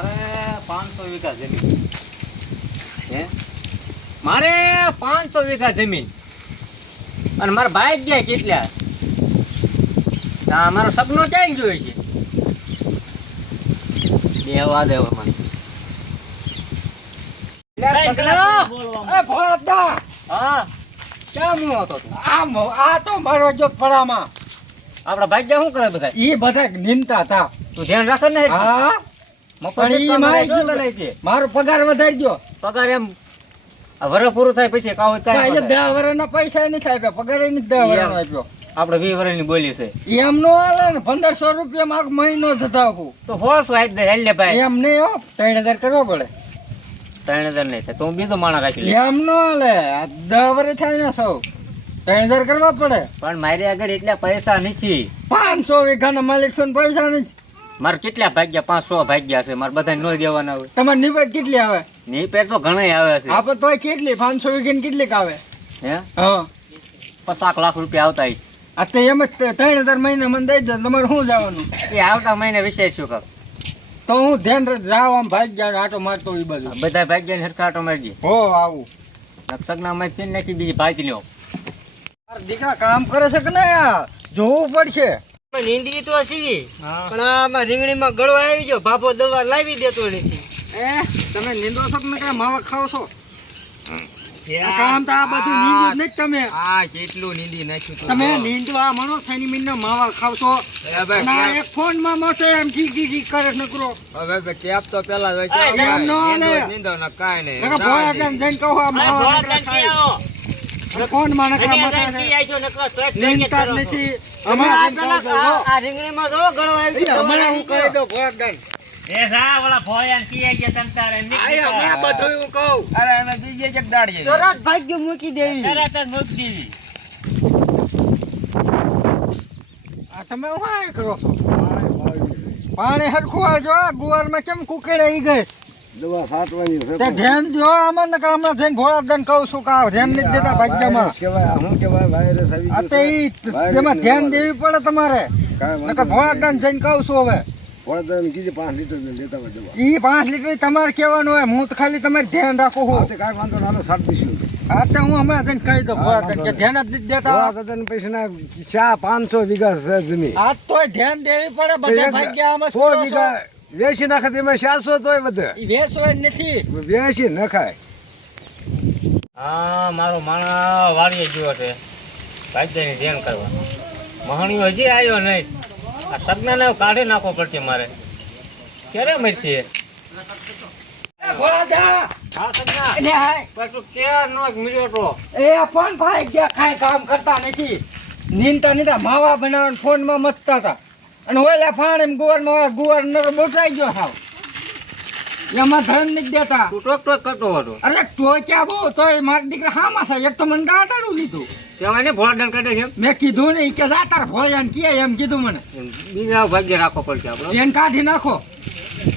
મારે 500 વીઘા જમીન હે મારે 500 વીઘા જમીન અને મારા ભાઈ ગયા કેટલા મારો સપનો ક્યાં ગયો છે દેવા દેવા મને હા ક્યાં હું હતો આ તો મારો જોક પડામાં આપડા ભાગ્યા શું કરે બધા ઈ બધા નિંદતા હતા. તું ધ્યાન રાખે ને હા પણ ઈ મારો પગાર વધારી દો. પગાર એમ વરસ પૂરું થાય પછી કાવ 10 વર્ષના પૈસા નથી આપ્યા, પગાર નથી 10 વર્ષનો આપ્યો. આપડે 20 વર્ષની બોલી છે એમ નો હાલે ને 1500 રૂપિયા માગ મહિનો જતા આપું તો 400 આપ દે હેલ લે ભાઈ. એમ નહીં હો, 3000 કરવો પડે. 3000 નહીં થાય તો હું બીજો માણસ રાખી લે. એમ નો હાલે, 10 વર્ષ થાય ને સૌ 3000 કરવા પડે. પણ મારી આગળ એટલા પૈસા નથી. 500 વીઘાના માલિક છો ને પૈસા નથી. મારે કેટલા ભાગ્યા 500 ભાગ્યા છે મારે બધા નો દેવાના હોય. તમારે નિવેદ કેટલી આવે? નીપેટ તો ઘણા આવે છે. આપડે તોય કેટલી 500 વીઘાની કેટલીક આવે? હે હા 50 લાખ રૂપિયા આવતા હોય. આ તો એમ જ 3000 મહિને મને દઈ દે. તમારે શું જવાનું? એ આવતા મહિને વિશેષ શું કર તો હું ધ્યાન જાવ આમ ભાગ્યા આટો મારતો એ બાજુ. બધા ભાગ્યા હરખા આટો મારજે. હો આવું સગના માં પીને નાખી બીજી ભાગી લ્યો. દીકરા કામ કરે છે કે ના જોવું પડશે. નીંદવી તો સીવી પણ આમાં રીંગણીમાં ગળો આવી ગયો. બાપો દવા લાવી દેતો નથી. તમે નીંદો છો કે માવા ખાવ છો? આ કામ તો આ બધું નીંદ્યું જ નહીં તમે. આ કેટલું નીંદી નાખ્યું તમે નીંદવા મનો શનિ મહિના માવા ખાવ છો. ના એક ફોન માં મોટો એમ જી કરે નકરો. હવે કેપ તો પેલા જ એમ નો હાલે. નીંદો ના કાઈ નહીં. નકા ભોળા દાન જઈને કહો આ માવા નકરા ખાય. કોણ માં નકરા માથા નીંદતા જ નથી. હમણાં આ રીંગણીમાં જો ગળો આવી ગયો. હમણાં હું કહી દઉં ભોળા દાન. એ સા ઓલા ભોયાન કીએ કે તંતારે આય હમણાં બધું હું કહું. અરે અમે બીજે એક દાડીએ તરત ભાગ્ય મૂકી દેવી. તરત જ મૂકી દેવી. આ તમે શું કરો છો? પાણી હરખું આવજો. આ ગુવારમાં કેમ કુકડે આવી ગઈ? દવા છાંટવાની છે. તે ધ્યાન દો. આમાં નકર હમણાં જઈને ભોળા દાન કહું છું કે આ ધ્યાન નથી દેતા ભાગ્યમાં. કેવાય શું કેવાય વાયરસ આવી આ ગયો તો છે. ઈ એમાં ધ્યાન દેવી પડે તમારે. નકર ભોળા દાન જઈને કહું છું હવે. વળતર કીધું 5 લીટર લેતા હોય દવા. ઈ 5 લીટર તમારે કહેવાનું હોય. હું તો ખાલી તમારે ધ્યાન રાખું હા છું. તે કાંઈ વાંધો ના છાંટ દઈશું. આ તો હું હમણાં જઈને કહી દઉં ભોળા દાન કે ધ્યાન જ નથી દેતા. વળતર પૈસા ના ચા 500 વીઘા છે જમીન. આ તોય ધ્યાન દેવી પડે. બધા ભાગ્યા આમાં 100 વીઘા વેચી નાખે તેમાં 400 તોય વધે. ઈ વેચવાય નથી. વેચી નખાય. હા મારો માણા વાળીએ ગયો છે. ભાગ્યની ધ્યાન કરવા મહાણીઓ હજી આવ્યો નહીં. આ સગનાને કાઢી નાખવો પડશે મારે. ક્યારે મળશે? ભોળા દા. હા સગના એટલે હાય. પાછું ક્યારનો જ મળ્યો તો. એ પણ ભાઈ ગયા કાંઈ કામ કરતા નથી. નીંદતા માવા બનાવવાનું ફોનમાં મથતા હતા. અને ઓલા ફાણ ગુવાર બોટાઈ ગયો સાવ. એમાં ધન નથી દેતા. તું ટોક ટોક કરતો હતો. અરે તો ક્યાં બહુ તોય મારા દીકરા હામાં છે. એક તો મને દાતાડું લીધું. તેમાં એને ભોળાદાન કાઢે છે. મેં કીધું ને કે દાતાર ભોળ્યા ને કે એમ કીધું મને. બીજા ભાગ્ય રાખવો પડશે આપણો. એને કાઢી નાખો.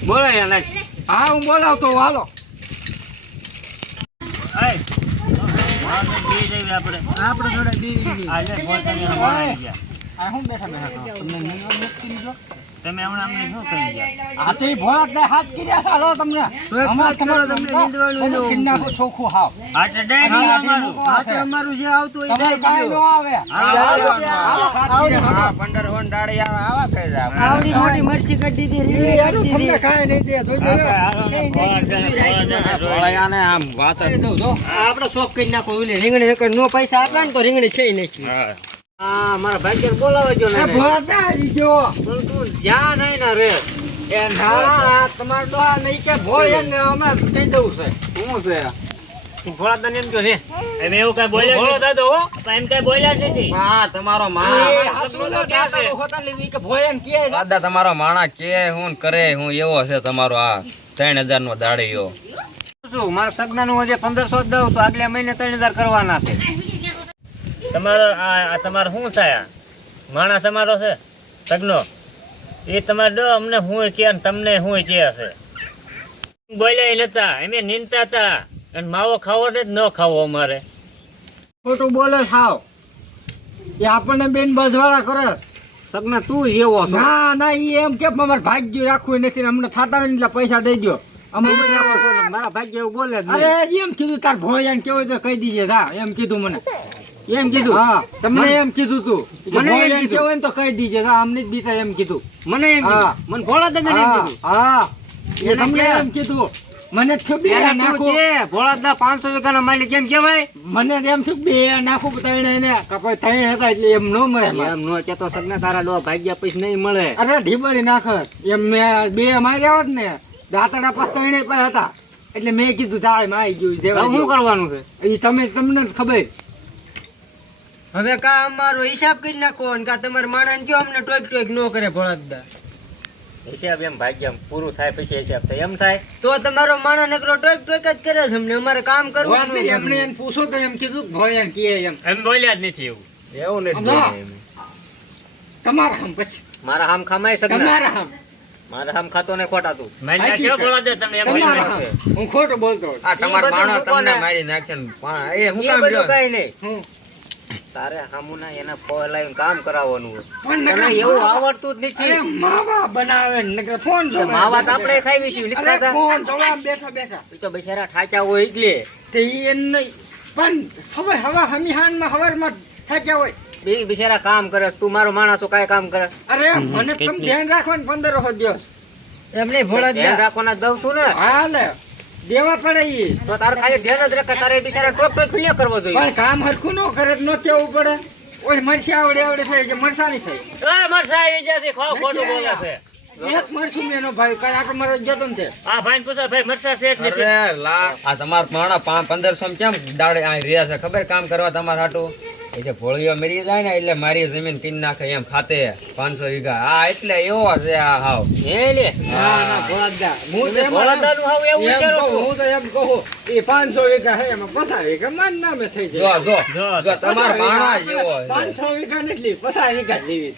બોલાય એને. હા હું બોલાવતો હાલો. આપણે આપણે જોડે બીવી આજે ભોળાદાનના માણા ગયા. આ હું બેઠા તમને નીંદવા મુક્તિ દીધો. તમે હમણાં અમને શું કરી ગયા? આ તો ઈ ભોળા ને હાથ કર્યા ચાલો તમને. હમણાં તમારે તમને નીંદવાનું કિન્નાકો ચોખ્ખું હાવ. આ તો ડાયરી અમારું. આ તો અમારું જે આવતું એ દઈ દીધું. આવે. હા 15 ડાળી આવા કરી રહ્યા. આવડી મોટી મરચી કાઢી દીધી. તમને કાંઈ નહીં દે. ભોળાયાને આમ વાત આપણે શોખ કરી નાખો. રીંગણી નકર નો પૈસા આપે ને તો રીંગણી છે નહીં. હા મારા ભાગ્યને બોલાવે જો ને. તું જ્યાં નહીં ના રે એ ના તમારે તો આ નહીં કે ભોય ને હમણાં કહી દઉં છે. શું છે તું ભોળાદાન એમ કહો છે એમ એવું કઈ બોલ્યા ભોળો દાદો હો એમ કઈ બોલ્યા જ નથી. હા તમારો દાદા તમારો માણા કે હું કરે હું એવો છે તમારો આ 3000 નો દાડીયો. શું મારા સગના નું હજી 1500 દઉં તો આગલા મહિને 3000 કરવાના છે. તમારો આ તમારો શું થાય માણા તમારો છે સગનો એ તમારે દો અમને હું કે તમને હું કે છે બોલ્યા નતા એમ નીંદતા હતા અને માવો ખાવો ને જ ન ખાવો અમારે. ખોટું બોલે ખાવ એ આપણને બેન બજવાળા કરે. સગના તું જ એવો છો. ના ના ઈ એમ કે અમારે ભાગ્ય રાખવું નથી ને અમને થતા નથી એટલે પૈસા દઈ દો અમે તમે એવો છો ને મારા ભાગ્ય એવું બોલે જ નહીં. અરે એમ કીધું તાર ભોળિયાને કેવું તો કહી દીજે હા એમ કીધું મને એમ કીધું હા તમને એમ કીધું તું મને એમ ભોળિયાને કીધું. કેવું ને તો કહી દીજે હા અમને જ બીતા એમ કીધું મને એમ હા. કીધું. મને ભોળા દાદા એમ હા કીધું. હા એ એને તમને કે- એમ કીધું મને થયું બે એને નાખું તું કે ભોળા દાદા 500 વીઘાના માલિક એમ કહેવાય? મને એમ થયું બે નાખું ત્રણે એને કોઈ ત્રણ હતા એટલે એમ ન મળે મારે. એમ નો કેતો સગના તારા ડો ભાગ્યા પછી નહીં મળે. અરે ઢીબળી નાખત એમ મેં બે માર્યા હોત ને દાંતડા પર ત્રણે પાસે હતા એટલે મેં કીધું તારે મારી ગયું હવે દેવા શું કરવાનું છે? એ તમને જ ખબર હવે કા અમારો હિસાબ કરી નાખો અને કા તમારા માણસ કયો અમને ટોક ન કરે ભોળાદા. હિસાબ એમ ભાગ્યા પૂરું થાય પછી હિસાબ થાય એમ થાય. તો તમારો માણસ નકરો ટોક જ કરે છે અમને અમારે કામ કરવું જ નથી. એમને એને પૂછો તો એમ કીધું ભોળિયાને કહે એમ એમ બોલ્યા જ નથી એવું. એવું નથી ના. બોલ્યા એમ. તમારા હમ પછી મારા હામ ખામાય સગના. તમારા હમ મારા હામ ખાતો ને ખોટા તું. સાચી વાત. તમારા હમ હું ખોટું બોલતો હોઉં. આ તમારો માણસ તમને મારી નાખે ને એ હું એ કામ બધું જો કાંઈ નહીં. હું તારે હામુના એના ફોન લાવીને કામ કરાવવાનું હોય. પણ તને નકર એવું માવા- આવડતું જ અરે નથી. માવા બનાવે ને નકર ફોન તો જોવે. માવા તો આપણે ખાવી છીએ અરે લીધા હતા. ફોન જોવા બેઠા બેઠા ઈ તો બિચારા ઠાચા હોય એટલે તે ઈ એમ નહીં પણ હવે હમીહાનમાં હવારમાં થાક્યા હોય બે બિચારા કામ કરે છે. તું મારો માણસો કાંઈ કામ કરે. અરે મને તમે ધ્યાન રાખવાનું 1500 દિવસ એમ નહીં ધ્યાન ભોળાદા. રાખવાના દઉં છું ને હાલે દેવા પડે ઈ તો તારું ખાલી ધ્યાન જ રાખે. તારે બિચારા ટોક ક્લિયર કરવો જોઈએ. પણ કામ હરખું ન કરે તો ન કેવું પડે ઓય મરસી આવડે થાય છે મરસા નહીં થાય મરસા આવી જશે. ખોટું બોલે છે. એક મરસું મેનો ભાઈ કાલ આટલો મારો જતો ને છે આ ભાઈને પૂછો ભાઈ મરસા છે જ નથી. અરે લા આ તમાર માણા 1500 માં કેમ દાડે આ રહ્યા છે ખબર કામ કરવા તમારે હાટું એ જે ભોળીઓ મરી જાય ને એટલે મારી જમીન કિન નાખે એમ ખાતે 500 વીઘા આ એટલે એવો છે આ હાવ હે લે. ના ના ભોળાદા હું તો તમે એમ ભોળાદાનું હાવ એવું એમ વિચારો કહું, છો? હું તો એમ કહું એ 500 વીઘા હે એમાં 50 વીઘા માર નામે થઈ જો જાય જો જો, જો તમાર માણા જેવો છે 500 વીઘા નથી 50 વીઘા લેવી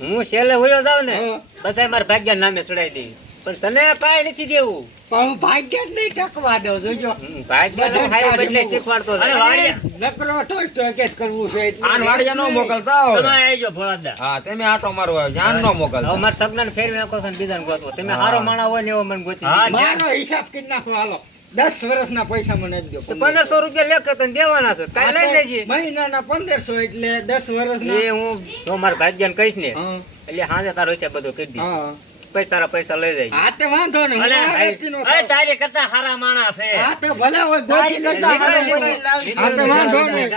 હું છેલ્લે હોયો જાવ ને હા. બધા મારા ભાગ્યા નામે ચડાઈ દઈ. પણ તને કાંઈ નથી દેવું. પણ હું ભાગ્ય જ નહીં ટકવા દઉં જોજો ભાગ્યા ખાઈ બદલે શીખવાડતો જાય. નકરો ટોય ટોય કે જ કરવું છે એટલે. આન વાડિયા નો મોકલતા તમે હોય આવજો ભોળાદા. હા તમે આટો મારવા આવ્યો જાન નો હવે મોકલતા મારા સગનાને ફેરવી નાખો છો ને બીજાને ગોતવો. તમે હા. હારો માણા હોય ને એવો મને ગોતી હા, દીધો. મારો હિસાબ કરી નાખો હાલો 10 વર્ષના પૈસા મને જ દો તો 1500 રૂપિયા લેખે તને દેવાના છે. કાંઈ લઈ લેજે. મહિનાના 1500 એટલે 10 વર્ષના એ હું જો મારા ભાગ્યાને કહીશ ને હા એટલે હાજે તારો હિસાબ બધો કરી દઈશ. હા પછી તારા પૈસા લઈ જાય. હા તે વાંધો ને હું આ વ્યક્તિનો ખાઉં. તારી કરતા હારા માણસ છે. હા તે ભલે હોય ગોતી કરતા હારો હોય. હા તે વાંધો નહીં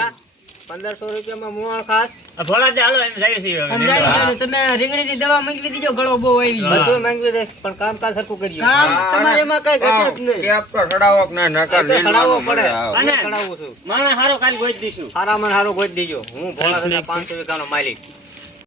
1500 રૂપિયામાં મુઆ ખાસ ભોળા હાલો એમ જાય છે હવે. સમજાય છે ને? તમે રીંગણીની દવા મંગવી દીજો ગળો બહુ આવી ગયો. બધું માંગવી દઈશ પણ કામકાજ સરખું કરીએ. કામ તમારે એમાં કઈ ઘટે જ નહીં. કેપ તો ચડાવો કે ના નકર એ તો ચડાવવો લીલવાનું પડે. મળે આવ. અને ચડાવું છું. માણસ હારો કાલ ગોઈ દઈશું. હારા મને હારો ગોઈ દેજો. હું ભોળા 500 વીઘાનો માલિક.